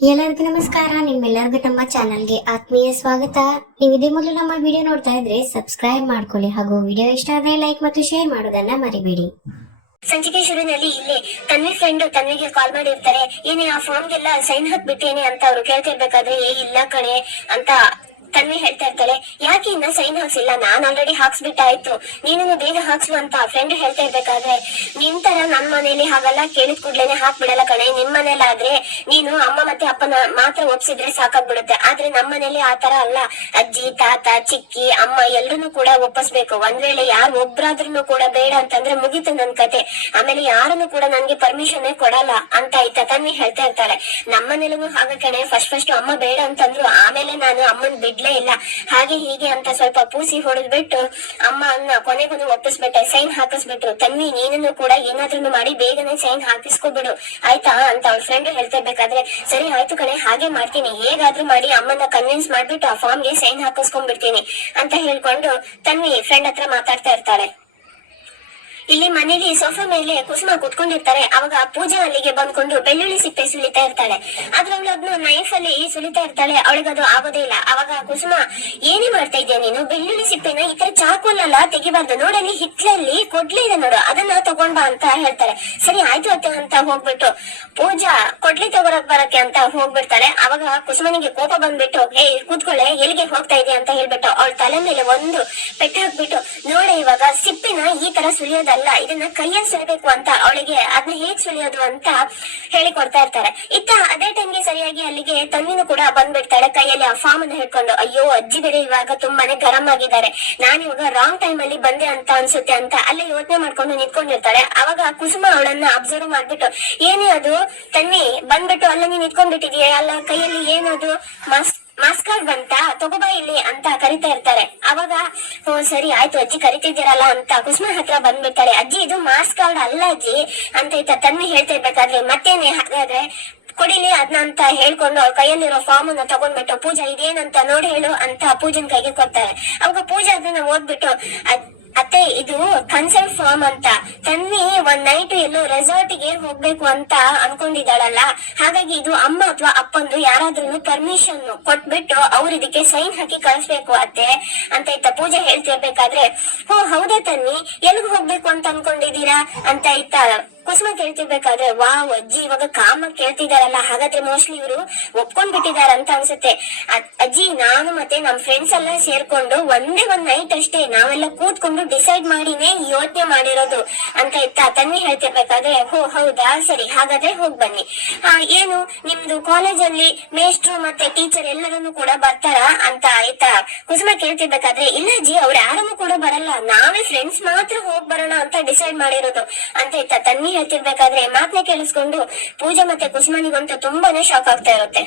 ಎಲ್ಲರಿಗೂ ನಮಸ್ಕಾರ. ನಿಮ್ಮೆಲ್ಲರಿಗೂ ನಮ್ಮ ಚಾನಲ್ಗೆ ಆತ್ಮೀಯ ಸ್ವಾಗತ. ನೀವು ಇದೇ ಮೊದಲು ನಮ್ಮ ವಿಡಿಯೋ ನೋಡ್ತಾ ಇದ್ರೆ ಸಬ್ಸ್ಕ್ರೈಬ್ ಮಾಡ್ಕೊಳ್ಳಿ ಹಾಗೂ ವಿಡಿಯೋ ಇಷ್ಟ ಆದ್ರೆ ಲೈಕ್ ಮತ್ತು ಶೇರ್ ಮಾಡೋದನ್ನ ಮರಿಬೇಡಿ. ಸಂಚಿಕೆ ಶುರುವಿನಲ್ಲಿ ಇಲ್ಲಿ ತನ್ವಿ ಫ್ರೆಂಡ್ ತನ್ವಿಗೆ ಕಾಲ್ ಮಾಡಿರ್ತಾರೆ. ಏನೇ ಆ ಫೋನ್ಗೆಲ್ಲ ಸೈನ್ ಹಾಕ್ಬಿಟ್ಟೇನೆ ಅಂತ ಅವ್ರು ಕೇಳ್ತಿರ್ಬೇಕಾದ್ರೆ, ಏ ಇಲ್ಲ ಕಣೆ ಅಂತ ತನ್ವಿ ಹೇಳ್ತಾ ಇರ್ತಾಳೆ, ಯಾಕೆ ಇನ್ನ ಸೈನ್ ಹಾಕ್ಸಿಲ್ಲ? ನಾನ್ ಆಲ್ರೆಡಿ ಹಾಕ್ಸ್ಬಿಟ್ಟಾಯ್ತು. ನೀನು ಬೇಗ ಹಾಕ್ಸು ಅಂತ ಫ್ರೆಂಡ್ ಹೇಳ್ತಾ ಇರ್ಬೇಕಾದ್ರೆ, ನಿನ್ ತರ ನಮ್ ಮನೇಲಿ ಹಾಗಲ್ಲ, ಕೇಳಿದ ಕೂಡ್ಲೇನೆ ಹಾಕ್ಬಿಡಲ್ಲ ಕಣೆ. ನಿಮ್ ಮನೇಲಾದ್ರೆ ನೀನು ಅಮ್ಮ ಮತ್ತೆ ಅಪ್ಪನ ಮಾತ್ರ ಒಪ್ಸಿದ್ರೆ ಸಾಕಾಗ್ಬಿಡುತ್ತೆ. ಆದ್ರೆ ನಮ್ ಮನೇಲಿ ತರ ಅಲ್ಲ. ಅಜ್ಜಿ, ತಾತ, ಚಿಕ್ಕಿ, ಅಮ್ಮ ಎಲ್ರು ಕೂಡ ಒಪ್ಪಿಸ್ಬೇಕು. ಒಂದ್ ವೇಳೆ ಯಾರು ಒಬ್ರಾದ್ರೂ ಕೂಡ ಬೇಡ ಅಂತಂದ್ರೆ ಮುಗೀತು ನನ್ ಕತೆ. ಆಮೇಲೆ ಯಾರನ್ನು ಕೂಡ ನನ್ಗೆ ಪರ್ಮಿಷನ್ ಕೊಡಲ್ಲ ಅಂತ ಆಯ್ತಾ ತನ್ವಿ ಹೇಳ್ತಾ ಇರ್ತಾರೆ ನಮ್ಮನೇಲೂ ಹಾಗೆ ಕಣೆ. ಫಸ್ಟ್ ಫಸ್ಟ್ ಅಮ್ಮ ಬೇಡ ಅಂತಂದ್ರು. ಆಮೇಲೆ ನಾನು ಅಮ್ಮನ್ ಬಿಡ್ಲೇ ಇಲ್ಲ ಹಾಗೆ, ಹೀಗೆ ಅಂತ ಸ್ವಲ್ಪ ಪೂಸಿ ಹೊಡೆದ್ಬಿಟ್ಟು ಅಮ್ಮ ಅನ್ನ ಕೊನೆಗೂ ಒಪ್ಪಿಸ್ಬಿಟ್ಟೆ. ಸೈನ್ ಹಾಕಿಸ್ಬಿಟ್ರು. ತನ್ವಿ, ನೀನನ್ನು ಕೂಡ ಏನಾದ್ರೂ ಮಾಡಿ ಬೇಗನೆ ಸೈನ್ ಹಾಕಿಸ್ಕೊಬಿಡು. ಆಯ್ತಾ ಅಂತ ಅವ್ರ ಫ್ರೆಂಡ್ ಹೇಳ್ತಾ ಇರ್ಬೇಕಾದ್ರೆ, ಸರಿ, ಆಯ್ತು ಕಣೆ, ಹಾಗೆ ಮಾಡ್ತೀನಿ. ಹೇಗಾದ್ರೂ ಮಾಡಿ ಅಮ್ಮನ ಕನ್ವಿನ್ಸ್ ಮಾಡ್ಬಿಟ್ಟು ಆ ಫಾರ್ಮ್ಗೆ ಸೈನ್ ಹಾಕಿಸ್ಕೊಂಡ್ಬಿಡ್ತೀನಿ. ಅಂತ ಹೇಳ್ಕೊಂಡು ತನ್ವಿ ಫ್ರೆಂಡ್ ಹತ್ರ ಮಾತಾಡ್ತಾ ಇರ್ತಾಳೆ. ಇಲ್ಲಿ ಮನೆಯಲ್ಲಿ ಸೋಫಾ ಮೇಲೆ ಕುಸುಮ ಕುತ್ಕೊಂಡಿರ್ತಾರೆ. ಅವಾಗ ಪೂಜಾ ಅಲ್ಲಿಗೆ ಬಂದ್ಕೊಂಡು ಬೆಳ್ಳುಳ್ಳಿ ಸಿಪ್ಪೆ ಸುಲಿತಾ ಇರ್ತಾಳೆ. ಆದ್ರೆ ಅವಳು ಅದನ್ನ ನೈಫ್ ಅಲ್ಲಿ ಸುಲಿತಾ ಇರ್ತಾಳೆ. ಅವಳಿಗದು ಆಗೋದೇ ಇಲ್ಲ. ಅವಾಗ ಕುಸುಮ, ಏನೇ ಮಾಡ್ತಾ ಇದ್ಯಾ ನೀನು? ಬೆಳ್ಳುಳ್ಳಿ ಸಿಪ್ಪೆನ ಈ ತರ ಚಾಕುನೆಲ್ಲ ತೆಗಿಬಾರ್ದು. ನೋಡಲ್ಲಿ ಹಿಟ್ಲಲ್ಲಿ ಕೊಡ್ಲಿ ಇದೆ ನೋಡು. ಅದನ್ನ ತಗೊಂಡ್ಬಾ ಅಂತ ಹೇಳ್ತಾರೆ. ಸರಿ, ಆಯ್ತು ಅತ್ತೆ ಅಂತ ಹೋಗ್ಬಿಟ್ಟು ಪೂಜಾ ಕೊಡ್ಲಿ ತಗೋರಕ್ ಬರಕ್ಕೆ ಅಂತ ಹೋಗ್ಬಿಡ್ತಾಳೆ. ಅವಾಗ ಕುಸುಮನಿಗೆ ಕೋಪ ಬಂದ್ಬಿಟ್ಟು ಏ ಕೂತ್ಕೊಳ್ಳೆ. ಎಲ್ಲಿಗೆ ಹೋಗ್ತಾ ಇದೆಯಾ? ಅಂತ ಹೇಳ್ಬಿಟ್ಟು ಅವಳ ತಲೆ ಮೇಲೆ ಒಂದು ಪೆಟ್ಟು ಹಾಕ್ಬಿಟ್ಟು, ನೋಡೆ, ಇವಾಗ ಸಿಪ್ಪಿನ ಈ ತರ ಸುಲಿಯೋದಲ್ಲ ಇದನ್ನ ಕೈಯಲ್ಲಿ ಸೆಳಬೇಕು ಅಂತ ಅವಳಿಗೆ ಅದನ್ನ ಹೇಗ್ ಸೆಳೆಯೋದು ಅಂತ ಹೇಳಿಕೊಡ್ತಾ ಇರ್ತಾರೆ. ಇತ್ತ ಅದೇ ಟೈಮ್ಗೆ ಸರಿಯಾಗಿ ಅಲ್ಲಿಗೆ ತನ್ನಿನೂ ಕೂಡ ಬಂದ್ಬಿಡ್ತಾಳೆ ಕೈಯಲ್ಲಿ ಆ ಫಾರ್ಮ್ ಅನ್ನ ಹಿಡ್ಕೊಂಡು, ಅಯ್ಯೋ, ಅಜ್ಜಿ ಬೇರೆ ಇವಾಗ ತುಂಬಾನೇ ಗರಂ ಆಗಿದ್ದಾರೆ. ನಾನು ಇವಾಗ ರಾಂಗ್ ಟೈಮ್ ಅಲ್ಲಿ ಬಂದೆ ಅಂತ ಅನ್ಸುತ್ತೆ ಅಂತ ಅಲ್ಲೇ ಯೋಚನೆ ಮಾಡ್ಕೊಂಡು ನಿಂತ್ಕೊಂಡಿರ್ತಾಳೆ ಅವಾಗ ಕುಸುಮ ಅವಳನ್ನ ಅಬ್ಸರ್ವ್ ಮಾಡ್ಬಿಟ್ಟು, ಏನೇ ಅದು ತನ್ನಿ ಬಂದ್ಬಿಟ್ಟು ಅಲ್ಲ ನೀನ್ ನಿಂತ್ಕೊಂಡ್ಬಿಟ್ಟಿದೀಯ? ಅಲ್ಲ, ಕೈಯಲ್ಲಿ ಏನದು ಮಾಸ್ಕ್ ಮಾಸ್ಕ್ ಬಂತ, ತಗೋಬಾ ಇಲ್ಲಿ ಅಂತ ಕರಿತಾ ಇರ್ತಾರೆ. ಅವಾಗ ಸರಿ, ಆಯ್ತು, ಅಜ್ಜಿ ಕರಿತಿದ್ದೀರಲ್ಲ ಅಂತ ಕುಸುಮ ಹತ್ರ ಬಂದ್ಬಿಡ್ತಾಳೆ. ಅಜ್ಜಿ, ಇದು ಮಾಸ್ಕ್ ಕಾರ್ಡ್ ಅಲ್ಲ ಅಜ್ಜಿ ಅಂತ ಈತ ತನ್ನ ಹೇಳ್ತಾ ಇರ್ಬೇಕಾದ್ರೆ ಮತ್ತೇನೆ, ಹಾಗಾದ್ರೆ ಕೊಡಿಲಿ ಅದ್ನ ಅಂತ ಹೇಳ್ಕೊಂಡು ಅವ್ರ ಕೈಯಲ್ಲಿರೋ ಫಾರ್ಮ್ ಅನ್ನ ತಗೊಂಡ್ಬಿಟ್ಟು, ಪೂಜಾ, ಇದೇನಂತ ನೋಡಿ ಹೇಳು ಅಂತ ಪೂಜನ್ ಕೈಗೆ ಕೊಡ್ತಾರೆ. ಅವಾಗ ಪೂಜಾ ಅದನ್ನ ಓದ್ಬಿಟ್ಟು ಅತ್ತೆ, ಇದು ಕನ್ಸರ್ಟ್ ಫಾರ್ಮ್ ಅಂತ. ತನ್ವಿ ಒಂದ್ ನೈಟ್ ಎಲ್ಲೋ ರೆಸಾರ್ಟ್ಗೆ ಹೋಗ್ಬೇಕು ಅಂತ ಅನ್ಕೊಂಡಿದ್ದಾಳಲ್ಲ. ಹಾಗಾಗಿ ಇದು ಅಮ್ಮ ಅಥವಾ ಅಪ್ಪಂದು ಯಾರಾದ್ರೂ ಪರ್ಮಿಷನ್ ಕೊಟ್ಬಿಟ್ಟು ಅವ್ರ ಇದಕ್ಕೆ ಸೈನ್ ಹಾಕಿ ಕಳಿಸ್ಬೇಕು ಅತ್ತೆ ಅಂತ ಇತ್ತ ಪೂಜೆ ಹೇಳ್ತಿರ್ಬೇಕಾದ್ರೆ, ಹೋ, ಹೌದಾ ತನ್ವಿ? ಎಲ್ಗ್ ಹೋಗ್ಬೇಕು ಅಂತ ಅನ್ಕೊಂಡಿದ್ದೀರಾ? ಅಂತ ಇತ್ತ ಕುಸುಮ ಕೇಳ್ತಿರ್ಬೇಕಾದ್ರೆ, ವಾವ್, ಅಜ್ಜಿ, ಇವಾಗ ಕಾಮ ಕೇಳ್ತಿದಾರಲ್ಲ ಹಾಗಾದ್ರೆ ಮೋಸ್ಟ್ಲಿ ಇವರು ಒಪ್ಕೊಂಡ್ ಬಿಟ್ಟಿದಾರ ಅಂತ ಅನ್ಸುತ್ತೆ. ಅಜ್ಜಿ, ನಾನು ಮತ್ತೆ ನಮ್ ಫ್ರೆಂಡ್ಸ್ ಎಲ್ಲ ಸೇರ್ಕೊಂಡು ಒಂದೇ ಒಂದ್ ನೈಟ್ ಅಷ್ಟೇ ನಾವೆಲ್ಲ ಕೂತ್ಕೊಂಡು ಡಿಸೈಡ್ ಮಾಡಿನೇ ಯೋಚನೆ ಮಾಡಿರೋದು ಅಂತ ಇತ್ತ ತನ್ನಿ ಹೇಳ್ತಿರ್ಬೇಕಾದ್ರೆ, ಹೋ, ಹೌದಾ? ಸರಿ, ಹಾಗಾದ್ರೆ ಹೋಗ್ ಬನ್ನಿ. ಹಾ, ಏನು, ನಿಮ್ದು ಕಾಲೇಜಲ್ಲಿ ಮೇಷ್ಟ್ರು ಮತ್ತೆ ಟೀಚರ್ ಎಲ್ಲರನ್ನು ಕೂಡ ಬರ್ತಾರ ಅಂತ ಆಯ್ತಾ ಕುಸುಮ ಕೇಳ್ತಿರ್ಬೇಕಾದ್ರೆ, ಇಲ್ಲ ಅಜ್ಜಿ, ಅವ್ರು ಯಾರನ್ನು ಕೂಡ ಬರಲ್ಲ, ನಾವೇ ಫ್ರೆಂಡ್ಸ್ ಮಾತ್ರ ಹೋಗ್ ಬರೋಣ ಅಂತ ಡಿಸೈಡ್ ಮಾಡಿರೋದು. ಅಂತ ಇತ್ತ ತನ್ವಿ ಹೇಳ್ತಿರ್ಬೇಕಾದ್ರೆ ಮಾತನ್ನ ಕೇಳಿಸ್ಕೊಂಡು ಪೂಜಾ ಮತ್ತೆ ಕುಸುಮನಿಗಂತೂ ತುಂಬಾನೇ ಶಾಕ್ ಆಗ್ತಾ ಇರುತ್ತೆ.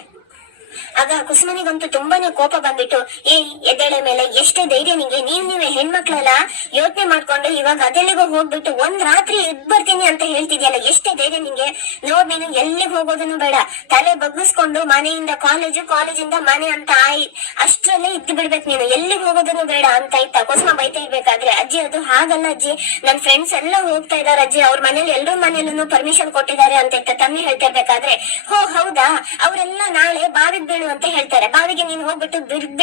ಆಗ ಕುಸುಮನಿಗಂತೂ ತುಂಬಾನೇ ಕೋಪ ಬಂದ್ಬಿಟ್ಟು, ಏ, ಎದ್ದೇಳೆ ಮೇಲೆ ಎಷ್ಟೇ ಧೈರ್ಯ ನಿಂಗೆ? ನೀವ್ ನೀವೇ ಹೆಣ್ಮಕ್ಳಲ್ಲ? ಯೋಚನೆ ಮಾಡ್ಕೊಂಡು ಇವಾಗ ಅದೆಲ್ಲಿಗೂ ಹೋಗ್ಬಿಟ್ಟು ಒಂದ್ ರಾತ್ರಿ ಎದ್ ಬರ್ತೀನಿ ಅಂತ ಹೇಳ್ತಿದ್ಯಲ್ಲ, ಎಷ್ಟೇ ಧೈರ್ಯ ನಿಂಗೆ? ನೋಡ್ ನೀನು, ಎಲ್ಲಿಗೆ ಹೋಗೋದನ್ನು ಬೇಡ. ತಲೆ ಬಗ್ಗಿಸ್ಕೊಂಡು ಮನೆಯಿಂದ ಕಾಲೇಜು, ಕಾಲೇಜಿಂದ ಮನೆ ಅಂತ ಆಯ್, ಅಷ್ಟ್ರಲ್ಲೇ ಇದ್ದು ಬಿಡ್ಬೇಕು ನೀನು. ಎಲ್ಲಿಗೆ ಹೋಗೋದನ್ನು ಬೇಡ ಅಂತ ಇತ್ತ ಕುಸುಮ ಬೈತಾ ಇರ್ಬೇಕಾದ್ರೆ, ಅಜ್ಜಿ, ಅದು ಹಾಗಲ್ಲ ಅಜ್ಜಿ. ನನ್ ಫ್ರೆಂಡ್ಸ್ ಎಲ್ಲ ಹೋಗ್ತಾ ಇದಾರೆ ಅಜ್ಜಿ. ಅವ್ರ ಮನೇಲಿ ಎಲ್ರ ಮನೇಲೂ ಪರ್ಮಿಷನ್ ಕೊಟ್ಟಿದ್ದಾರೆ ಅಂತ ಇತ್ತ ತಮ್ಮಿ ಹೇಳ್ತಿರ್ಬೇಕಾದ್ರೆ ಹೋ, ಹೌದಾ? ಅವರೆಲ್ಲ ನಾಳೆ ಬಾವಿಗೆ ಬೀಳು ಅಂತ ಹೇಳ್ತಾರೆ. ಬಾವಿಗೆ ನೀನು ಹೋಗ್ಬಿಟ್ಟು ಬಿಡ್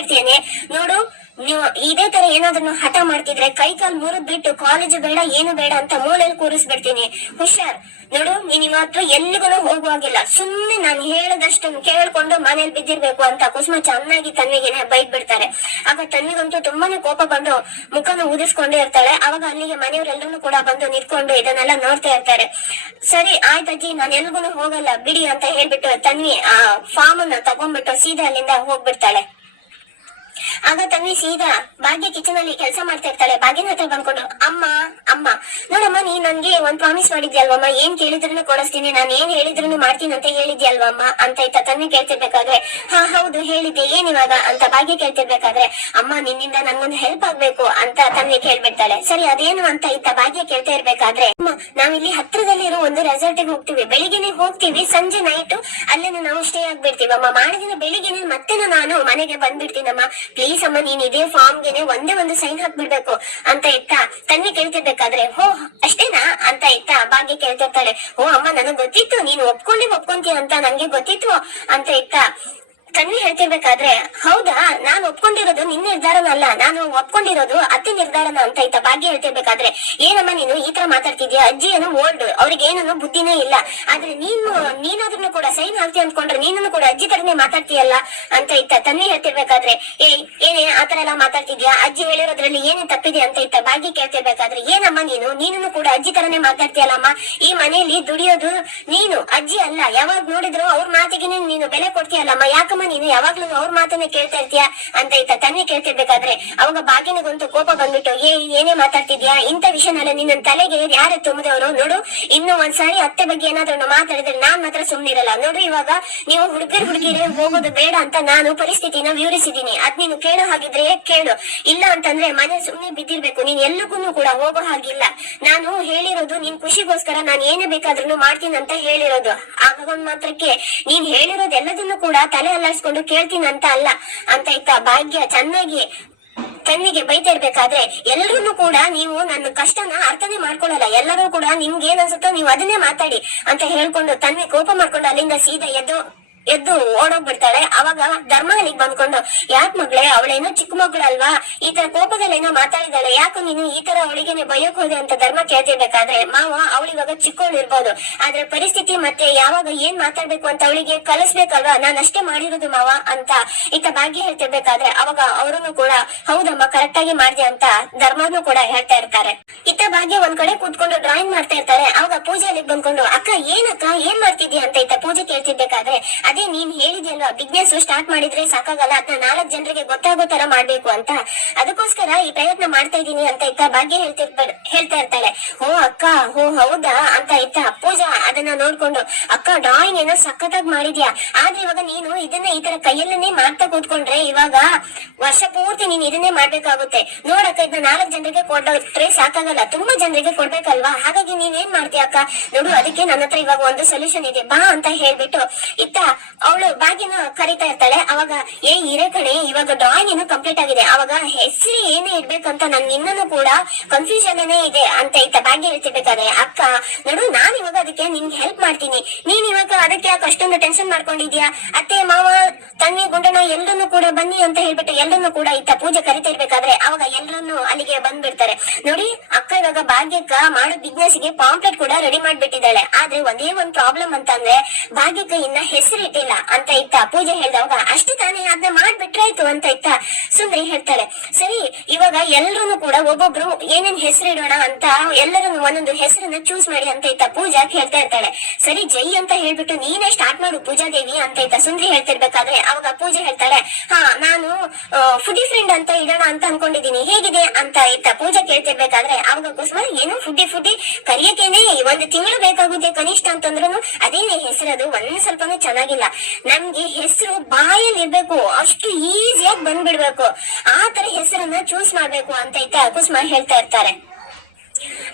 ನೋಡು ನೀವು ಇದೇ ತರ ಏನಾದ್ರು ಹಠ ಮಾಡ್ತಿದ್ರೆ ಕೈ ಕಾಲ್ ಮುರಿದ್ ಬಿಟ್ಟು ಕಾಲೇಜು ಬೇಡ, ಏನು ಬೇಡ ಅಂತ ಮೂಲೆಯಲ್ಲಿ ಕೂರಿಸ್ಬಿಡ್ತೀನಿ. ಹುಷಾರ್. ನೋಡು, ನೀನ್ ಇವತ್ತು ಎಲ್ಲಿಗೂ ಹೋಗುವಾಗಿಲ್ಲ. ಸುಮ್ನೆ ನಾನು ಹೇಳದಷ್ಟು ಕೇಳ್ಕೊಂಡು ಮನೇಲಿ ಬಿದ್ದಿರ್ಬೇಕು ಅಂತ ಕುಸುಮ ಚೆನ್ನಾಗಿ ತನ್ನಿಗೆನೆ ಬೈಟ್ ಬಿಡ್ತಾರೆ ಆಗ ತನ್ನಿಗಂತೂ ತುಂಬಾನೇ ಕೋಪ ಬಂದು ಮುಖನ ಊದಿಸ್ಕೊಂಡೇ ಇರ್ತಾಳೆ. ಅವಾಗ ಅಲ್ಲಿಗೆ ಮನೆಯವರೆಲ್ಲರೂ ಕೂಡ ಬಂದು ನಿಂತ್ಕೊಂಡು ಇದನ್ನೆಲ್ಲ ನೋಡ್ತಾ ಇರ್ತಾರೆ. ಸರಿ ಆಯ್ತಜ್ಜಿ ನಾನು ಎಲ್ಗೂ ಹೋಗಲ್ಲ, ಬಿಡಿ ಅಂತ ಹೇಳ್ಬಿಟ್ಟು ತನ್ವಿ ಆ ಫಾರ್ಮ್ ಅನ್ನ ತಗೊಂಡ್ಬಿಟ್ಟು ಸೀದಾ ಅಲ್ಲಿಂದ ಹೋಗ್ಬಿಡ್ತಾಳೆ. ಆಗ ತನ್ವಿ ಸೀದಾ ಭಾಗ್ಯ ಕಿಚನ್ ಅಲ್ಲಿ ಕೆಲಸ ಮಾಡ್ತಾ ಇರ್ತಾಳೆ. ಭಾಗ್ಯನ ಹತ್ರ ಬಂದ್ಕೊಂಡು, ಅಮ್ಮ ಅಮ್ಮ, ನೋಡಮ್ಮ ನೀ ನನ್ಗೆ ಒಂದ್ ಪ್ರಾಮಿಸ್ ಮಾಡಿದ್ಯಲ್ವಮ್ಮ? ಏನ್ ಕೇಳಿದ್ರು ಕೊಡಿಸ್ತೀನಿ. ನಾನು ಏನ್ ಹೇಳಿದ್ರು ಮಾಡ್ತೀನಿ ಅಂತ ಹೇಳಿದ್ಯಲ್ವಮ್ಮ? ಅಂತ ಇತ್ತ ತನ್ವಿ ಕೇಳ್ತಿರ್ಬೇಕಾದ್ರೆ, ಹಾ, ಹೌದು, ಹೇಳಿದ್ದೆ. ಏನ್ ಇವಾಗ? ಅಂತ ಭಾಗ್ಯ ಕೇಳ್ತಿರ್ಬೇಕಾದ್ರೆ, ಅಮ್ಮ, ನಿನ್ನಿಂದ ನನ್ಗೊಂದು ಹೆಲ್ಪ್ ಆಗ್ಬೇಕು ಅಂತ ತನ್ವಿ ಕೇಳ್ಬಿಡ್ತಾಳೆ. ಸರಿ, ಅದೇನು ಅಂತ ಇತ್ತ ಭಾಗ್ಯ ಕೇಳ್ತಾ ಇರ್ಬೇಕಾದ್ರೆ ನಾವಿಲ್ಲಿ ಹತ್ರದಲ್ಲಿರೋ ಒಂದು ರೆಸಾರ್ಟ್ಗೆ ಹೋಗ್ತೀವಿ. ಬೆಳಿಗ್ಗೆನೆ ಹೋಗ್ತೀವಿ. ಸಂಜೆ ನೈಟ್ ಅಲ್ಲೇನೆ ನಾವು ಸ್ಟೇ ಆಗ್ಬಿಡ್ತೀವಮ್ಮ. ಮಾಡಿದಿನ ಬೆಳಿಗ್ಗೆನೆ ಮತ್ತೆ ನಾನು ಮನೆಗೆ ಬಂದ್ಬಿಡ್ತೀನಮ್ಮ. ಪ್ಲೀಸ್ ಅಮ್ಮ ನೀನ್ ಇದೇ ಫಾರ್ಮ್ಗೆನೆ ಒಂದೇ ಒಂದು ಸೈನ್ ಹಾಕ್ಬಿಡ್ಬೇಕು ಅಂತ ಇತ್ತ. ತನ್ನಿ ಕೇಳ್ತಿರ್ಬೇಕಾದ್ರೆ, ಹೋ, ಅಷ್ಟೇನಾ? ಅಂತ ಇತ್ತ ಭಾಗ್ಯ ಕೇಳ್ತಿರ್ತಾಳೆ. ಓ ಅಮ್ಮ, ನನಗ್ ಗೊತ್ತಿತ್ತು. ನೀನು ಒಪ್ಕೊಂಡಿ ಒಪ್ಕೊಂತೀಯ ಅಂತ ನಂಗೆ ಗೊತ್ತಿತ್ತು, ಅಂತ ಇತ್ತ. ತನ್ವಿ ಹೇಳ್ತಿರ್ಬೇಕಾದ್ರೆ, ಹೌದಾ, ನಾನು ಒಪ್ಕೊಂಡಿರೋದು ನಿನ್ನ ನಿರ್ಧಾರನಲ್ಲ ನಾನು ಒಪ್ಕೊಂಡಿರೋದು ಅತ್ತೆ ನಿರ್ಧಾರನ ಅಂತ ಇತ್ತ ಭಾಗ್ಯ ಹೇಳ್ತಿರ್ಬೇಕಾದ್ರೆ, ಏನಮ್ಮ ನೀನು ಈ ತರ ಮಾತಾಡ್ತಿದ್ಯಾ? ಅಜ್ಜಿ ಏನೋ ಓಲ್ಡ್ ಅವ್ರಿಗೆ ಏನೋ ಬುದ್ಧಿನೇ ಇಲ್ಲ. ಆದ್ರೆ ನೀನು ನೀನಾದ್ರೂ ಕೂಡ ಸೈನ್ ಹಾಕ್ತಿ ಅನ್ಕೊಂಡ್ರೆ ನೀನು ಕೂಡ ಅಜ್ಜಿ ತರನೇ ಮಾತಾಡ್ತೀಯಲ್ಲ ಅಂತ ಇತ್ತ ತನ್ವಿ ಹೇಳ್ತಿರ್ಬೇಕಾದ್ರೆ ಏ ಏನೇ ಆತರ ಎಲ್ಲ ಮಾತಾಡ್ತಿದ್ಯಾ? ಅಜ್ಜಿ ಹೇಳಿರೋದ್ರಲ್ಲಿ ಏನೇ ತಪ್ಪಿದೆ ಅಂತ ಇತ್ತ ಭಾಗ್ಯ ಕೇಳ್ತಿರ್ಬೇಕಾದ್ರೆ, ಏನಮ್ಮ ನೀನು? ನೀನು ಕೂಡ ಅಜ್ಜಿ ತರನೇ ಮಾತಾಡ್ತೀಯಲ್ಲಮ್ಮ? ಈ ಮನೆಯಲ್ಲಿ ದುಡಿಯೋದು ನೀನು, ಅಜ್ಜಿ ಅಲ್ಲ. ಯಾವಾಗ ನೋಡಿದ್ರು ಅವ್ರ ಮಾತಿಗೆ ನೀನು ಬೆಲೆ ಕೊಡ್ತೀಯಲ್ಲಮ್ಮ? ಯಾಕಮ್ಮ ನೀನು ಯಾವಾಗ್ಲೂ ಅವ್ರ ಮಾತನ್ನೇ ಕೇಳ್ತಾ ಇರ್ತೀಯ ಅಂತ ಈತ ತನ್ವಿ ಕೇಳ್ತಿರ್ಬೇಕಾದ್ರೆ ಅವಾಗ ಬಾಗಿನಿಗಂತೂ ಕೋಪ ಬಂದ್ಬಿಟ್ಟು, ಏ, ಏನೇ ಮಾತಾಡ್ತಿದ್ಯಾ? ಇಂತ ವಿಷಯನಲ್ಲ ನಿನ್ನ ತಲೆಗೆ ಯಾರು ತುಂಬಿದವರು, ನೋಡು, ಇನ್ನು ಒಂದ್ಸಾರಿ ಅತ್ತೆ ಬಗ್ಗೆ ಏನಾದ್ರೂ ಮಾತಾಡಿದ್ರೆ ನಾನ್ ಮಾತ್ರ ಸುಮ್ನಿರಲ್ಲ. ನೋಡು ಇವಾಗ ನೀವು ಹುಡುಗರ್ ಹುಡುಗಿರೆ ಹೋಗೋದು ಬೇಡ ಅಂತ ನಾನು ಪರಿಸ್ಥಿತಿನ ವಿವರಿಸಿದೀನಿ. ಅದ್ ನೀನು ಕೇಳೋ ಹಾಗಿದ್ರೆ ಕೇಳು. ಇಲ್ಲ ಅಂತಂದ್ರೆ ಮನೆ ಸುಮ್ನೆ ಬಿದ್ದಿರ್ಬೇಕು. ನೀನ್ ಎಲ್ಲಕ್ಕೂ ಕೂಡ ಹೋಗೋ ಹಾಗಿಲ್ಲ. ನಾನು ಹೇಳಿರೋದು ನಿನ್ ಖುಷಿಗೋಸ್ಕರ ನಾನು ಏನೇ ಬೇಕಾದ್ರೂ ಮಾಡ್ತೀನಿ ಅಂತ ಹೇಳಿರೋದು. ಆಗ ಮಾತ್ರಕ್ಕೆ ನೀನ್ ಹೇಳಿರೋದೆಲ್ಲದನ್ನು ಕೂಡ ತಲೆ ಅಲ್ಲಾಡ್ಸ್ಕೊಂಡು ಕೇಳ್ತೀನಿ ಅಂತ ಅಲ್ಲ. ಅಂತ ಇತ್ತ ಭಾಗ್ಯ ಚೆನ್ನಾಗಿ ಕಣ್ಣಿಗೆ ಬೈತಾ ಇರ್ಬೇಕಾದ್ರೆ ಕೂಡ ನೀವು ನನ್ನ ಕಷ್ಟನ ಅರ್ಥನೇ ಮಾಡ್ಕೊಳ್ಳಲ್ಲ. ಎಲ್ಲರೂ ಕೂಡ ನಿಮ್ಗೆ ಏನ್ ಅನ್ಸುತ್ತೋ ನೀವು ಅದನ್ನೇ ಮಾತಾಡಿ ಅಂತ ಹೇಳ್ಕೊಂಡು ತನ್ವಿ ಕೋಪ ಮಾಡ್ಕೊಂಡು ಅಲ್ಲಿಂದ ಸೀದಾ ಎದ್ದು ಎದ್ದು ಓಡೋಗ್ಬಿಡ್ತಾಳೆ ಅವಾಗ ಧರ್ಮ ಅಲ್ಲಿಗೆ ಬಂದ್ಕೊಂಡು, ಯಾಕ್ ಮಗ್ಳೆ, ಅವಳೇನೋ ಚಿಕ್ಕ ಮಗಳಲ್ವಾ? ಈ ತರ ಕೋಪದಲ್ಲೇನೋ ಮಾತಾಡಿದಾಳೆ. ಯಾಕೆ ನೀನು ಈ ತರ ಅವಳಿಗೆನೆ ಬಯಕ್ ಹೋದೆ ಅಂತ ಧರ್ಮ ಕೇಳ್ತಿರ್ಬೇಕಾದ್ರೆ, ಮಾವ ಅವಳಿವಾಗ ಇರ್ಬೋದು. ಆದ್ರೆ ಪರಿಸ್ಥಿತಿ ಮತ್ತೆ ಯಾವಾಗ ಏನ್ ಮಾತಾಡ್ಬೇಕು ಅಂತ ಅವಳಿಗೆ ಕಲಿಸ್ಬೇಕಲ್ವಾ? ನಾನ್ ಅಷ್ಟೇ ಮಾಡಿರೋದು ಮಾವ ಅಂತ ಈತ ಭಾಗ್ಯ ಹೇಳ್ತಿರ್ಬೇಕಾದ್ರೆ, ಅವಾಗ ಅವರನ್ನು ಕೂಡ, ಹೌದಮ್ಮ ಕರೆಕ್ಟ್ ಆಗಿ ಮಾಡ್ದೆ ಅಂತ ಧರ್ಮನು ಕೂಡ ಹೇಳ್ತಾ ಇರ್ತಾರೆ. ಇತ್ತ ಭಾಗ್ಯ ಒಂದ್ ಕಡೆ ಕೂತ್ಕೊಂಡು ಡ್ರಾಯಿಂಗ್ ಮಾಡ್ತಾ ಇರ್ತಾರೆ ಅವಾಗ ಪೂಜೆ ಅಲ್ಲಿಗೆ ಬಂದ್ಕೊಂಡು, ಅಕ್ಕ, ಏನಕ್ಕ, ಏನ್ ಮಾಡ್ತಿದ್ಯಾ? ಅಂತ ಇತ್ತ ಪೂಜೆ ಕೇಳ್ತಿರ್ಬೇಕಾದ್ರೆ ನೀನ್ ಹೇಳಿದ್ಯಲ್ವಾ ಬಿಸ್ನೆಸ್ ಸ್ಟಾರ್ಟ್ ಮಾಡಿದ್ರೆ ಸಾಕಾಗಲ್ಲ ಅದನ್ನ ನಾಲ್ಕ್ ಜನರಿಗೆ ಗೊತ್ತಾಗೋ ತರ ಮಾಡ್ಬೇಕು ಅಂತ. ಅದಕ್ಕೋಸ್ಕರ ಈ ಪ್ರಯತ್ನ ಮಾಡ್ತಾ ಇದ್ದೀನಿ ಅಂತ ಇತ್ತ ಭಾಗ್ಯ ಹೇಳ್ತಿರ್ಬೇಡ ಹೇಳ್ತಾ ಇರ್ತಾಳೆ. ಓ ಅಕ್ಕ ಓ ಹೌದಾ ಅಂತ ಇತ್ತ ಪೂಜಾ ಅದನ್ನ ನೋಡ್ಕೊಂಡು, ಅಕ್ಕ ಡ್ರಾಯಿಂಗ್ ಏನೋ ಸಖತ್ತಾಗಿ ಮಾಡಿದ್ಯಾ? ಆದ್ರೆ ಇವಾಗ ನೀನು ಇದನ್ನ ಈ ತರ ಕೈಯಲ್ಲೇ ಮಾಡ್ತಾ ಕೂತ್ಕೊಂಡ್ರೆ ಇವಾಗ ವರ್ಷ ಪೂರ್ತಿ ನೀನ್ ಇದನ್ನೇ ಮಾಡ್ಬೇಕಾಗುತ್ತೆ. ನೋಡಕ್ಕ ಇದನ್ನ ನಾಲ್ಕ್ ಜನರಿಗೆ ಕೊಡ್ರೆ ಸಾಕಾಗಲ್ಲ, ತುಂಬಾ ಜನರಿಗೆ ಕೊಡ್ಬೇಕಲ್ವಾ? ಹಾಗಾಗಿ ನೀನ್ ಏನ್ ಮಾಡ್ತೀಯ ಅಕ್ಕ? ನೋಡು, ಅದಕ್ಕೆ ನನ್ನ ಹತ್ರ ಇವಾಗ ಒಂದು ಸೊಲ್ಯೂಷನ್ ಇದೆ. ಬಾ ಅಂತ ಹೇಳ್ಬಿಟ್ಟು ಇತ್ತ ಅವಳು ಬಾಗಿನ ಕರಿತಾ ಇರ್ತಾಳೆ. ಅವಾಗ, ಏ ಇರೇ ಕಣೆ, ಇವಾಗ ಡ್ರಾಯಿಂಗ್ ಏನು ಕಂಪ್ಲೀಟ್ ಆಗಿದೆ. ಅವಾಗ ಹೆಸರು ಏನೇ ಇಡ್ಬೇಕಂತ ನನ್ ಇನ್ನೂ ಕೂಡ ಕನ್ಫ್ಯೂಷನ್ ಇದೆ ಅಂತ ಇತ್ತ ಭಾಗ್ಯ ಹೇಳ್ತಿರ್ಬೇಕಾದ್ರೆ, ಅಕ್ಕ, ನೋಡು, ನಾನ್ ಇವಾಗ ಅದಕ್ಕೆ ನಿನ್ಗೆ ಹೆಲ್ಪ್ ಮಾಡ್ತೀನಿ. ನೀನ್ ಇವಾಗ ಅದಕ್ಕೆ ಯಾಕೆ ಅಷ್ಟೊಂದು ಟೆನ್ಷನ್ ಮಾಡ್ಕೊಂಡಿದ್ಯಾ? ಅತ್ತೆ, ಮಾವ ತನ್ವಿ ಗುಂಡನ ಎಲ್ರನ್ನು ಕೂಡ ಬನ್ನಿ ಅಂತ ಹೇಳ್ಬಿಟ್ಟು ಎಲ್ಲರನ್ನು ಕೂಡ ಇತ್ತ ಪೂಜೆ ಕರಿತಾ ಇರ್ಬೇಕಾದ್ರೆ, ಅವಾಗ ಎಲ್ರನ್ನು ಅಲ್ಲಿಗೆ ಬಂದ್ಬಿಡ್ತಾರೆ. ನೋಡಿ, ಅಕ್ಕ ಇವಾಗ ಭಾಗ್ಯಕ್ಕ ಮಾಡೋ ಬಿಸ್ನೆಸ್ಗೆ ಪಾಂಪ್ಲೆಟ್ ಕೂಡ ರೆಡಿ ಮಾಡ್ಬಿಟ್ಟಿದ್ದಾಳೆ. ಆದ್ರೆ ಒಂದೇ ಒಂದ್ ಪ್ರಾಬ್ಲಮ್ ಅಂತಂದ್ರೆ, ಭಾಗ್ಯಕ್ಕ ಇನ್ನ ಹೆಸರು ಇಟ್ಟಿಲ್ಲ ಅಂತ ಇತ್ತ. ಪೂಜೆ ಹೇಳ್ದವಾಗ ಅಷ್ಟೇ ತಾನೇ ಅದನ್ನ ಮಾಡ್ಬಿಟ್ರಾಯ್ತು ಅಂತ ಇತ್ತ ಸುಂದ್ರಿ ಹೇಳ್ತಾಳೆ. ಸರಿ, ಇವಾಗ ಎಲ್ಲರೂ ಕೂಡ ಒಬ್ಬೊಬ್ರು ಏನೇನ್ ಹೆಸರು ಇಡೋಣ ಅಂತ ಎಲ್ಲರೂ ಒಂದೊಂದು ಹೆಸರನ್ನ ಚೂಸ್ ಮಾಡಿ ಅಂತ ಇತ್ತ. ಪೂಜಾ ಹೇಳ್ತಾ ಇರ್ತಾಳೆ. ಸರಿ, ಜೈ ಅಂತ ಹೇಳ್ಬಿಟ್ಟು ನೀನೇ ಸ್ಟಾರ್ಟ್ ಮಾಡು ಪೂಜಾ ದೇವಿ ಅಂತ ಇತ್ತ. ಸುಂದ್ರಿ ಹೇಳ್ತಿರ್ಬೇಕಾದ್ರೆ ಅವಾಗ ಪೂಜೆ ಹೇಳ್ತಾಳೆ, ಹಾ, ನಾನು ಫುಡಿ ಫ್ರೆಂಡ್ ಅಂತ ಇಡೋಣ ಅಂತ ಅನ್ಕೊಂಡಿದೀನಿ ಹೇಗಿದೆ? ಅಂತ ಇತ್ತ. ಪೂಜಾ ಕೇಳ್ತಿರ್ಬೇಕಾದ್ರೆ ಅವಾಗ ಕುಸುಮ, ಏನು ಫುಡಿ ಫುಡಿ ಕರಿಯಕೇನೆ ಒಂದು ತಿಂಗಳು ಬೇಕಾಗುತ್ತೆ ಕನಿಷ್ಠ ಅಂತಂದ್ರು ಅದೇನೇ ಹೆಸರದು? ಒಂದ್ ಸ್ವಲ್ಪನೂ ಚೆನ್ನಾಗಿಲ್ಲ. ನಮ್ಗೆ ಹೆಸರು ಬಾಯಲ್ಲಿ ಇರ್ಬೇಕು. ಅಷ್ಟು ಈಸಿಯಾಗಿ ಬಂದ್ಬಿಡ್ಬೇಕು. ಆ ತರ ಹೆಸರನ್ನ ಚೂಸ್ ಮಾಡ್ಬೇಕು ಅಂತ ಕುಸುಮ ಹೇಳ್ತಾ ಇರ್ತಾರೆ.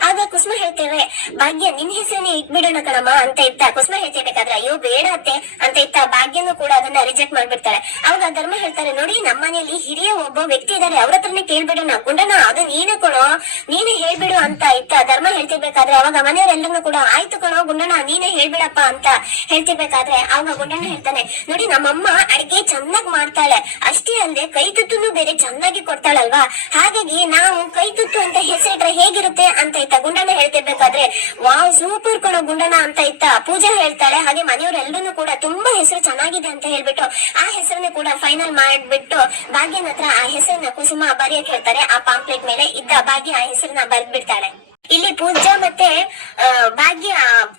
ಆಗ ಕುಸುಮ ಹೇಳ್ತೇವೆ, ಭಾಗ್ಯ ನಿನ್ ಹೆಸರನ್ನೇ ಇಟ್ಬಿಡೋಣ ಕಣಮ್ಮ ಅಂತ ಇತ್ತ. ಕುಸುಮ ಹೇಳ್ತಿರ್ಬೇಕಾದ್ರೆ ಅಯ್ಯೋ ಬೇಡ ಅತ್ತೆ ಅಂತ ಇತ್ತ. ಭಾಗ್ಯನು ಕೂಡ ಅದನ್ನ ರಿಜೆಕ್ಟ್ ಮಾಡ್ಬಿಡ್ತಾರೆ ಅವಾಗ ಧರ್ಮ ಹೇಳ್ತಾರೆ, ನೋಡಿ ನಮ್ಮನೆಯಲ್ಲಿ ಹಿರಿಯ ಒಬ್ಬ ವ್ಯಕ್ತಿ ಇದಾರೆ, ಅವ್ರ ಹತ್ರನೇ ಕೇಳ್ಬಿಡೋಣ ಗುಂಡಣ ಅದು ನೀನು ಕೊಡೋ, ನೀನೇ ಹೇಳ್ಬಿಡು ಅಂತ ಇತ್ತ. ಧರ್ಮ ಹೇಳ್ತಿರ್ಬೇಕಾದ್ರೆ ಅವಾಗ ಮನೆಯವರೆಲ್ಲರೂ ಕೂಡ, ಆಯ್ತು ಕಣೋ ಗುಂಡಣ ನೀನೇ ಹೇಳ್ಬಿಡಪ್ಪ ಅಂತ ಹೇಳ್ತಿರ್ಬೇಕಾದ್ರೆ ಅವಾಗ ಗುಂಡಣ್ಣ ಹೇಳ್ತಾನೆ, ನೋಡಿ ನಮ್ಮಮ್ಮ ಅಡಿಗೆ ಚೆನ್ನಾಗ್ ಮಾಡ್ತಾಳೆ. ಅಷ್ಟೇ ಅಲ್ಲದೆ ಕೈ ತುತ್ತುನು ಬೇರೆ ಚೆನ್ನಾಗಿ ಕೊಡ್ತಾಳಲ್ವಾ? ಹಾಗಾಗಿ ನಾವು ಕೈ ತುತ್ತು ಅಂತ ಹೆಸರಿಟ್ರೆ ಹೇಗಿರುತ್ತೆ ಅಂತ ಇತ್ತ. ಗುಂಡನ ಹೇಳ್ತಿರ್ಬೇಕಾದ್ರೆ, ವಾವ್, ಸೂಪರ್ ಕಣೋ ಗುಂಡನ ಅಂತ ಇತ್ತ. ಪೂಜಾ ಹೇಳ್ತಾಳೆ, ಹಾಗೆ ಮನೆಯವರೆಲ್ಲರೂ ಕೂಡ ತುಂಬಾ ಹೆಸರು ಚೆನ್ನಾಗಿದೆ ಅಂತ ಹೇಳ್ಬಿಟ್ಟು, ಆ ಹೆಸರನ್ನ ಕೂಡ ಫೈನಲ್ ಮಾಡ್ಬಿಟ್ಟು, ಭಾಗ್ಯನ ಹತ್ರ ಆ ಹೆಸರನ್ನ ಕುಸುಮ ಬರೆಯಕ್ ಹೇಳ್ತಾರೆ. ಆ ಪಾಂಪ್ಲೆಟ್ ಮೇಲೆ ಇದ್ದ ಭಾಗ್ಯ ಆ ಹೆಸರನ್ನ ಬರ್ದ್ಬಿಡ್ತಾಳೆ. ಇಲ್ಲಿ ಪೂಜಾ ಮತ್ತೆ ಭಾಗ್ಯ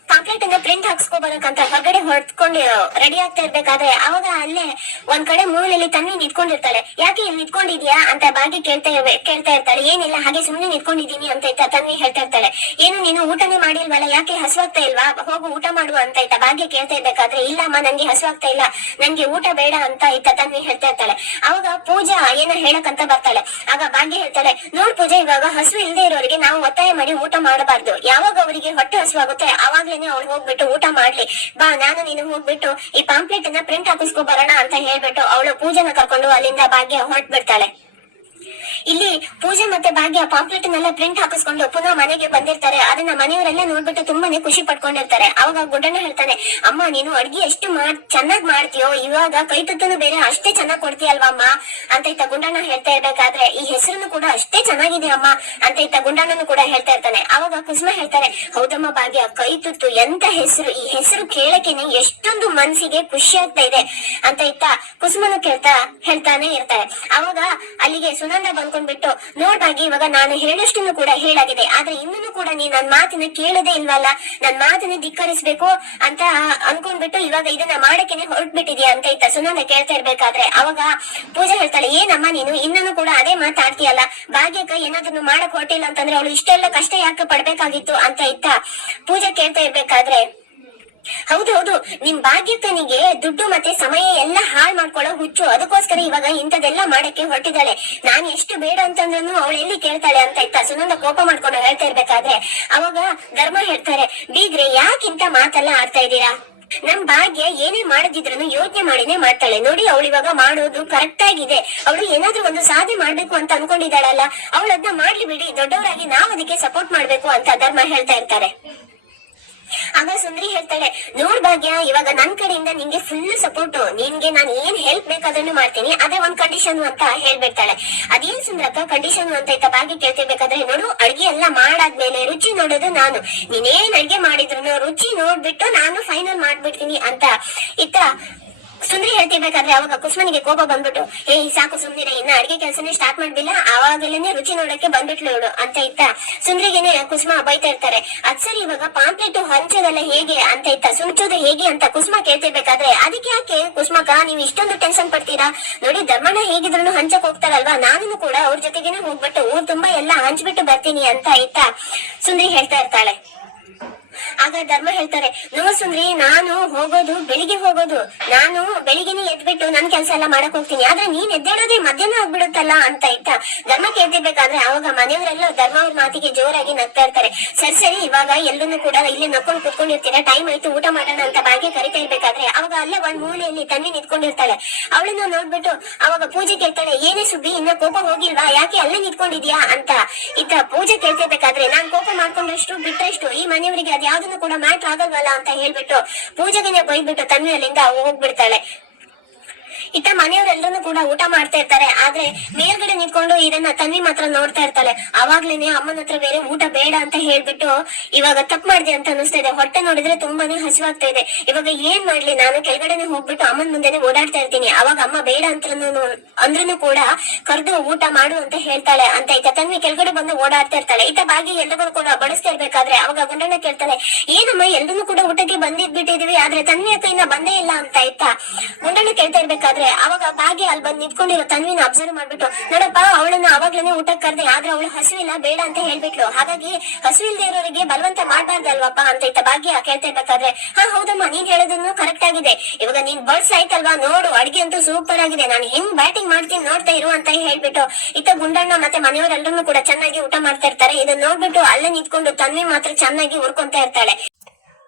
ಪಾಂಪ್ಲೆಟ್ ಅನ್ನ ಪ್ರಿಂಟ್ ಹಾಕ್ಸ್ಕೊಬರಕಂತ ಹೊರಗಡೆ ಹೊಡ್ಕೊಂಡು ರೆಡಿ ಆಗ್ತಾ ಇರ್ಬೇಕಾದ್ರೆ ಅವಾಗ ಅಲ್ಲೇ ಒಂದ್ ಕಡೆ ಮೂಲೆಯಲ್ಲಿ ತನ್ವಿ ನಿಂತ್ಕೊಂಡಿರ್ತಾಳೆ. ಯಾಕೆ ಇಲ್ಲಿ ನಿಂತ್ಕೊಂಡಿದ್ಯಾ ಅಂತ ಭಾಗ್ಯ ಕೇಳ್ತಾ ಕೇಳ್ತಾ ಇರ್ತಾಳೆ. ಏನಿಲ್ಲ, ಹಾಗೆ ಸುಮ್ನೆ ನಿಂತ್ಕೊಂಡಿದೀನಿ ಅಂತ ಇತ್ತ ತನ್ವಿ ಹೇಳ್ತಾ ಇರ್ತಾಳೆ. ಏನು, ನೀನು ಊಟನೇ ಮಾಡಿಲ್ವಲ್ಲ? ಯಾಕೆ ಹಸುವಾಗ್ತಾ ಇಲ್ವಾ? ಹೋಗು, ಊಟ ಮಾಡುವ ಅಂತ ಇತ್ತ ಭಾಗ್ಯ ಕೇಳ್ತಾ ಇರ್ಬೇಕಾದ್ರೆ, ಇಲ್ಲಮ್ಮ, ನಂಗೆ ಹಸುವಾಗ್ತಾ ಇಲ್ಲ. ನಂಗೆ ಊಟ ಬೇಡ ಅಂತ ಇತ್ತ ತನ್ವಿ ಹೇಳ್ತಾ ಇರ್ತಾಳೆ. ಅವಾಗ ಪೂಜಾ ಏನೋ ಹೇಳಕ್ಕಂತ ಬರ್ತಾಳೆ. ಆಗ ಭಾಗ್ಯ ಹೇಳ್ತಾಳೆ, ನೋಡ್ ಪೂಜಾ, ಇವಾಗ ಹಸು ಇಲ್ದೇ ಇರೋರಿಗೆ ನಾವು ಒತ್ತಾಯ ಮಾಡಿ ಊಟ ಮಾಡಬಾರ್ದು. ಯಾವಾಗ ಅವರಿಗೆ ಹೊಟ್ಟೆ ಹಸುವಾಗುತ್ತೆ, ಅವಾಗ್ಲೇನೆ ಅವ್ರು ಹೋಗ್ಬಿಟ್ಟು ಊಟ ಮಾಡ್ಲಿ. ಬಾ, ನಾನು ನೀನು ಹೋಗ್ಬಿಟ್ಟು ಈ ಪಾಂಪ್ಲೆಟ್ ಅನ್ನ ಪ್ರಿಂಟ್ ಹಾಕಿಸ್ಕೊ ಬರೋಣ ಅಂತ ಹೇಳ್ಬಿಟ್ಟು ಅವಳು ಪೂಜೆನ ಕರ್ಕೊಂಡು ಅಲ್ಲಿಂದ ಭಾಗ್ಯ ಹೊರಟ್ ಬಿಡ್ತಾಳೆ. ಇಲ್ಲಿ ಪೂಜೆ ಮತ್ತೆ ಭಾಗ್ಯ ಪಾಂಪ್ಲೆಟ್ ನೆಲ್ಲ ಪ್ರಿಂಟ್ ಹಾಕಿಸ್ಕೊಂಡು ಪುನಃ ಮನೆಗೆ ಬಂದಿರ್ತಾರೆ. ಅದನ್ನ ಮನೆಯವರೆಲ್ಲ ನೋಡ್ಬಿಟ್ಟು ತುಂಬಾನೇ ಖುಷಿ ಪಡ್ಕೊಂಡಿರ್ತಾರೆ. ಅವಾಗ ಗುಡ್ಡಣ್ಣ ಹೇಳ್ತಾನೆ, ಅಮ್ಮ, ನೀನು ಅಡ್ಗೆ ಎಷ್ಟು ಮಾಡ್, ಚೆನ್ನಾಗ್ ಮಾಡ್ತೀಯೋ, ಇವಾಗ ಕೈ ಬೇರೆ ಅಷ್ಟೇ ಚೆನ್ನಾಗ್ ಕೊಡ್ತೀಯಲ್ವಾ ಅಮ್ಮ? ಅಂತ ಇತ್ತ ಗುಂಡಣ್ಣ ಹೇಳ್ತಾ ಇರ್ಬೇಕಾದ್ರೆ, ಈ ಹೆಸರನ್ನು ಕೂಡ ಅಷ್ಟೇ ಚೆನ್ನಾಗಿದೆ ಅಮ್ಮ ಅಂತ ಇತ್ತ ಗುಂಡಣ್ಣನು ಕೂಡ ಹೇಳ್ತಾ ಇರ್ತಾನೆ. ಅವಾಗ ಕುಸುಮ ಹೇಳ್ತಾರೆ ಹೌದಮ್ಮ ಭಾಗ್ಯ, ಕೈ ತುತ್ತು ಎಂತ ಹೆಸರು? ಈ ಹೆಸರು ಕೇಳಕ್ಕೆನೆ ಎಷ್ಟೊಂದು ಮನ್ಸಿಗೆ ಖುಷಿ ಆಗ್ತಾ ಇದೆ ಅಂತ ಇತ್ತ ಕುಸುಮನು ಕೇಳ್ತಾ ಹೇಳ್ತಾನೆ ಇರ್ತಾರೆ ಅವಾಗ ಅಲ್ಲಿಗೆ ಸುನಂದ ಬಂದ್ಕೊಂಡ್ಬಿಟ್ಟು ನೋಡ್ದಾಗಿ ಇವಾಗ ನಾನು ಹೇಳಷ್ಟನ್ನು ಕೂಡ ಹೇಳಾಗಿದೆ. ಆದ್ರೆ ಇನ್ನೂ ಕೂಡ ನೀ ನನ್ ಮಾತಿನ ಕೇಳದೇ ಇಲ್ವಲ್ಲ? ನನ್ ಮಾತಿನ ಧಿಕ್ಕರಿಸ್ಬೇಕು ಅಂತ ಅನ್ಕೊಂಡ್ಬಿಟ್ಟು ಇವಾಗ ಇದನ್ನ ಮಾಡಕ್ಕೆನೆ ಹೊರಟ್ಬಿಟ್ಟಿದ್ಯಾ ಅಂತ ಇತ್ತ ಸುನಂದ ಕೇಳ್ತಾ ಇರ್ಬೇಕಾದ್ರೆ ಅವಾಗ ಪೂಜೆ ಹೇಳ್ತಾಳೆ, ಏನಮ್ಮ ನೀನು? ಇನ್ನೂ ಕೂಡ ಅದೇ ಮಾತಾಡ್ತೀಯಲ್ಲ? ಭಾಗ್ಯಕ್ಕ ಏನಾದ್ರೂ ಮಾಡಕ್ ಹೊರಟಿಲ್ಲ ಅಂತಂದ್ರೆ ಅವಳು ಇಷ್ಟೆಲ್ಲ ಕಷ್ಟ ಯಾಕೆ ಪಡ್ಬೇಕಾಗಿತ್ತು? ಅಂತ ಇತ್ತ ಪೂಜೆ ಕೇಳ್ತಾ ಇರ್ಬೇಕಾದ್ರೆ ಹೌದೌದು ನಿಮ್ ಬಾಧ್ಯತನಿಗೆ ದುಡ್ಡು ಮತ್ತೆ ಸಮಯ ಎಲ್ಲ ಹಾಳ್ ಮಾಡ್ಕೊಳ್ಳೋ ಹುಚ್ಚು. ಅದಕ್ಕೋಸ್ಕರ ಇವಾಗ ಇಂಥದೆಲ್ಲ ಮಾಡಕ್ಕೆ ಹೊರಟಿದ್ದಾಳೆ. ನಾನ್ ಎಷ್ಟು ಬೇಡ ಅಂತಂದ್ರೂ ಅವಳು ಎಲ್ಲಿ ಕೇಳ್ತಾಳೆ ಅಂತ ಇತ್ತ? ಸುನಂದ ಕೋಪ ಮಾಡ್ಕೊಂಡು ಹೇಳ್ತಾ ಇರ್ಬೇಕಾದ್ರೆ ಅವಾಗ ಧರ್ಮ ಹೇಳ್ತಾರೆ, ಬೀಗ್ರೆ, ಯಾಕಿಂತ ಮಾತೆಲ್ಲ ಆಡ್ತಾ ಇದ್ದೀರಾ? ನಮ್ ಭಾಗ್ಯ ಏನೇ ಮಾಡದಿದ್ರು ಯೋಚನೆ ಮಾಡಿನೇ ಮಾಡ್ತಾಳೆ. ನೋಡಿ, ಅವಳು ಇವಾಗ ಮಾಡೋದು ಕರೆಕ್ಟ್ ಆಗಿದೆ ಅವಳು ಏನಾದ್ರೂ ಒಂದು ಸಾಧನೆ ಮಾಡ್ಬೇಕು ಅಂತ ಅನ್ಕೊಂಡಿದ್ದಾಳಲ್ಲ. ಅವಳು ಅದನ್ನ ಮಾಡ್ಲಿ ಬಿಡಿ. ದೊಡ್ಡವರಾಗಿ ನಾವ್ ಅದಕ್ಕೆ ಸಪೋರ್ಟ್ ಮಾಡ್ಬೇಕು ಅಂತ ಧರ್ಮ ಹೇಳ್ತಾ ಇರ್ತಾರೆ. ಆಗ ಸುಂದ್ರಿ ಹೇಳ್ತಾಳೆ, ನೋಡ್ ಭಾಗ್ಯ, ಇವಾಗ ನನ್ ಕಡೆಯಿಂದ ನಿಂಗೆ ಫುಲ್ ಸಪೋರ್ಟ್ ನಿನ್ಗೆ ನಾನು ಏನ್ ಹೆಲ್ಪ್ ಬೇಕಾದ್ರೂ ಮಾಡ್ತೀನಿ. ಅದೇ ಒಂದ್ ಕಂಡೀಷನ್ ಅಂತ ಹೇಳ್ಬಿಡ್ತಾಳೆ. ಅದೇನ್ ಸುಂದ್ರಕ್ಕ ಕಂಡೀಷನ್ ಅಂತ ಇತ್ತ ಭಾಗ್ಯ ಕೇಳ್ತಿರ್ಬೇಕಾದ್ರೆ ನೋಡು, ಅಡ್ಗೆ ಎಲ್ಲ ಮಾಡಾದ್ಮೇಲೆ ರುಚಿ ನೋಡೋದು ನಾನು. ನೀನೇನ್ ಅಡ್ಗೆ ಮಾಡಿದ್ರು ರುಚಿ ನೋಡ್ಬಿಟ್ಟು ನಾನು ಫೈನಲ್ ಮಾಡ್ಬಿಡ್ತೀನಿ ಅಂತ ಇತ್ತ ಸುಂದ್ರಿ ಹೇಳ್ತಿರ್ಬೇಕಾದ್ರೆ ಅವಾಗ ಕುಸುಮನಿಗೆ ಕೋಪ ಬಂದ್ಬಿಟ್ಟು, ಏ, ಸಾಕು ಸುಂದ್ರಿ ಇನ್ನ ಅಡಿಗೆ ಕೆಲಸನೇ ಸ್ಟಾರ್ಟ್ ಮಾಡ್ಬಿಲ್ಲ ಆವಾಗಲೇನೆ ರುಚಿ ನೋಡಕ್ಕೆ ಬಂದ್ಬಿಟ್ಲು ನೋಡು ಅಂತ ಇತ್ತ ಸುಂದ್ರಿಗೆನೆ ಕುಸುಮ ಬೈತಾ ಇರ್ತಾರೆ. ಅದ್ ಸರಿ, ಇವಾಗ ಪಾಂಪ್ಲೆಟ್ ಹಂಚೋದೆಲ್ಲ ಹೇಗೆ? ಅಂತ ಇತ್ತ ಸುಂಚೋದು ಹೇಗೆ? ಅಂತ ಕುಸುಮ ಕೇಳ್ತಿರ್ಬೇಕಾದ್ರೆ, ಅದಕ್ಕೆ ಯಾಕೆ ಕುಸುಮಕ್ಕ, ನೀವು ಇಷ್ಟೊಂದು ಟೆನ್ಷನ್ ಪಡ್ತೀರಾ? ನೋಡಿ, ಧರ್ಮಣ್ಣ ಹೇಗಿದ್ರು ಹಂಚಕ್ ಹೋಗ್ತಾರಲ್ವಾ? ನಾನು ಕೂಡ ಅವ್ರ ಜೊತೆಗೇನೆ ಹೋಗ್ಬಿಟ್ಟು, ಊರ್ ತುಂಬಾ ಎಲ್ಲ ಹಂಚ್ಬಿಟ್ಟು ಬರ್ತೀನಿ, ಅಂತ ಇತ್ತ ಸುಂದ್ರಿ ಹೇಳ್ತಾ ಇರ್ತಾಳೆ. ಆಗ ಧರ್ಮ ಹೇಳ್ತಾರೆ, ನೋ ಸುಂದ್ರಿ, ನಾನು ಹೋಗೋದು, ಬೆಳಿಗ್ಗೆ ಹೋಗೋದು. ನಾನು ಬೆಳಿಗ್ಗೆನೆ ಎದ್ಬಿಟ್ಟು ನನ್ ಕೆಲಸ ಎಲ್ಲ ಮಾಡಕ್ ಹೋಗ್ತೀನಿ. ಆದ್ರೆ ನೀನ್ ಎದ್ದೇಳೋದೇ ಮಧ್ಯಾಹ್ನ ಆಗ್ಬಿಡುತ್ತಲ್ಲ ಅಂತ ಇತ್ತ ಧರ್ಮ ಕೇಳ್ತಿರ್ಬೇಕಾದ್ರೆ ಅವಾಗ ಮನೆಯವರೆಲ್ಲ ಧರ್ಮ ಅವ್ರ ಮಾತಿಗೆ ಜೋರಾಗಿ ನಗ್ತಾ ಇರ್ತಾರೆ. ಸರಿ ಸರಿ, ಇವಾಗ ಎಲ್ಲರೂ ಕೂಡ ಇಲ್ಲಿ ನಕ್ಕೊಂಡು ಕುತ್ಕೊಂಡಿರ್ತೀರಾ? ಟೈಮ್ ಆಯ್ತು, ಊಟ ಮಾಡೋಣ ಅಂತ ಬಾಗಿ ಕರಿತಾ ಇರ್ಬೇಕಾದ್ರೆ ಅವಾಗ ಅಲ್ಲೇ ಒಂದ್ ಮೂಲೆಯಲ್ಲಿ ತನ್ನಿ ನಿಂತ್ಕೊಂಡಿರ್ತಾಳೆ. ಅವಳನ್ನ ನೋಡ್ಬಿಟ್ಟು ಅವಾಗ ಪೂಜೆ ಕೇಳ್ತಾಳೆ, ಏನೇ ಸುಬ್ಬಿ, ಇನ್ನ ಕೋಪ ಹೋಗಿಲ್ವಾ? ಯಾಕೆ ಅಲ್ಲೇ ನಿಂತ್ಕೊಂಡಿದ್ಯಾ? ಅಂತ ಇತ್ತ ಪೂಜೆ ಕೇಳ್ತಿರ್ಬೇಕಾದ್ರೆ, ನಾನ್ ಕೋಪ ಮಾಡ್ಕೊಂಡಷ್ಟು ಬಿಟ್ಟಷ್ಟು ಈ ಮನೆಯವರಿಗೆ ಯಾವ್ದನ್ನು ಕೂಡ ಮ್ಯಾಟ್ ಆಗಲ್ವಲ್ಲ ಅಂತ ಹೇಳ್ಬಿಟ್ಟು ಪೂಜೆಗೆನೆ ಬೈದ್ಬಿಟ್ಟು ತನ್ವಿ ಅಲ್ಲಿಂದ ಹೋಗ್ಬಿಡ್ತಾಳೆ. ಇತ್ತ ಮನೆಯವರೆಲ್ಲರೂ ಕೂಡ ಊಟ ಮಾಡ್ತಾ ಇರ್ತಾರೆ. ಆದ್ರೆ ಮೇಲ್ಗಡೆ ನಿಂತ್ಕೊಂಡು ಇದನ್ನ ತನ್ವಿ ಮಾತ್ರ ನೋಡ್ತಾ ಇರ್ತಾಳೆ. ಅವಾಗ್ಲೇನೆ ಅಮ್ಮನ ಹತ್ರ ಬೇರೆ ಊಟ ಬೇಡ ಅಂತ ಹೇಳ್ಬಿಟ್ಟು ಇವಾಗ ತಪ್ಪು ಮಾಡಿದೆ ಅಂತ ಅನಿಸ್ತಾ ಇದೆ. ಹೊಟ್ಟೆ ನೋಡಿದ್ರೆ ತುಂಬಾನೇ ಹಸಿವಾಗ್ತಾ ಇದೆ. ಇವಾಗ ಏನ್ ಮಾಡ್ಲಿ? ನಾನು ಕೆಳಗಡೆನೆ ಹೋಗ್ಬಿಟ್ಟು ಅಮ್ಮನ ಮುಂದೆನೆ ಓಡಾಡ್ತಾ ಇರ್ತೀನಿ. ಅವಾಗ ಅಮ್ಮ ಬೇಡ ಅಂತ ಅಂದ್ರೂ ಕೂಡ ಕರೆದು ಊಟ ಮಾಡು ಅಂತ ಹೇಳ್ತಾಳೆ ಅಂತ ಇತ್ತ ತನ್ವಿ ಕೆಳಗಡೆ ಬಂದು ಓಡಾಡ್ತಾ ಇರ್ತಾಳೆ. ಇತ್ತ ಬಾಗಿ ಎಲ್ಲರೂ ಕೂಡ ಬಡಿಸ್ತಾ ಇರ್ಬೇಕಾದ್ರೆ ಅವಾಗ ಗುಂಡಣ್ಣ ಕೇಳ್ತಾಳೆ ಏನಮ್ಮ ಎಲ್ಲರೂ ಕೂಡ ಊಟಕ್ಕೆ ಬಂದಿದ್ ಬಿಟ್ಟಿದೀವಿ ಆದ್ರೆ ತನ್ವಿ ಅಕ್ಕ ಇನ್ನ ಬಂದೇ ಇಲ್ಲ ಅಂತ ಇತ್ತ ಗುಂಡಣ್ಣ ಕೇಳ್ತಾ ಇರ್ಬೇಕಾದ್ರೆ ಅವಾಗ ಭಾಗ್ಯ ಅಲ್ಲಿ ಬಂದು ನಿಂತ್ಕೊಂಡಿರೋ ತನ್ವಿನ ಅಬ್ಸರ್ವ್ ಮಾಡ್ಬಿಟ್ಟು, ನೋಡಪ್ಪ, ಅವಳನ್ನ ಅವಾಗ್ಲೇನೆ ಊಟಕ್ಕೆ ಕರೆದೆ, ಆದ್ರೆ ಅವಳು ಹಸುವಿಲ್ಲ ಬೇಡ ಅಂತ ಹೇಳ್ಬಿಟ್ಲು. ಹಾಗಾಗಿ ಹಸುವಿಲ್ದೇ ಇರೋರಿಗೆ ಬಲವಂತ ಮಾಡ್ಬಾರ್ದಲ್ವಪ್ಪ ಅಂತ ಇತ್ತ ಭಾಗ್ಯ ಕೇಳ್ತಾ ಇರ್ಬೇಕಾದ್ರೆ, ಹಾ, ಹೌದಮ್ಮ, ನೀನ್ ಹೇಳೋದನ್ನು ಕರೆಕ್ಟ್ ಆಗಿದೆ. ಇವಾಗ ನೀನ್ ಬರ್ಸ್ ಆಯ್ತಲ್ವಾ, ನೋಡು, ಅಡ್ಗೆ ಅಂತೂ ಸೂಪರ್ ಆಗಿದೆ. ನಾನು ಹೆಂಗ್ ಬ್ಯಾಟಿಂಗ್ ಮಾಡ್ತೀನಿ ನೋಡ್ತಾ ಇರು ಅಂತ ಹೇಳ್ಬಿಟ್ಟು, ಇತ್ತ ಗುಂಡಣ್ಣ ಮತ್ತೆ ಮನೆಯವರೆಲ್ಲರೂ ಕೂಡ ಚೆನ್ನಾಗಿ ಊಟ ಮಾಡ್ತಾ ಇರ್ತಾರೆ. ಇದನ್ನ ನೋಡ್ಬಿಟ್ಟು ಅಲ್ಲೇ ನಿಂತ್ಕೊಂಡು ತನ್ವಿ ಮಾತ್ರ ಚೆನ್ನಾಗಿ ಹುರ್ಕೊಂತಾ ಇರ್ತಾಳೆ.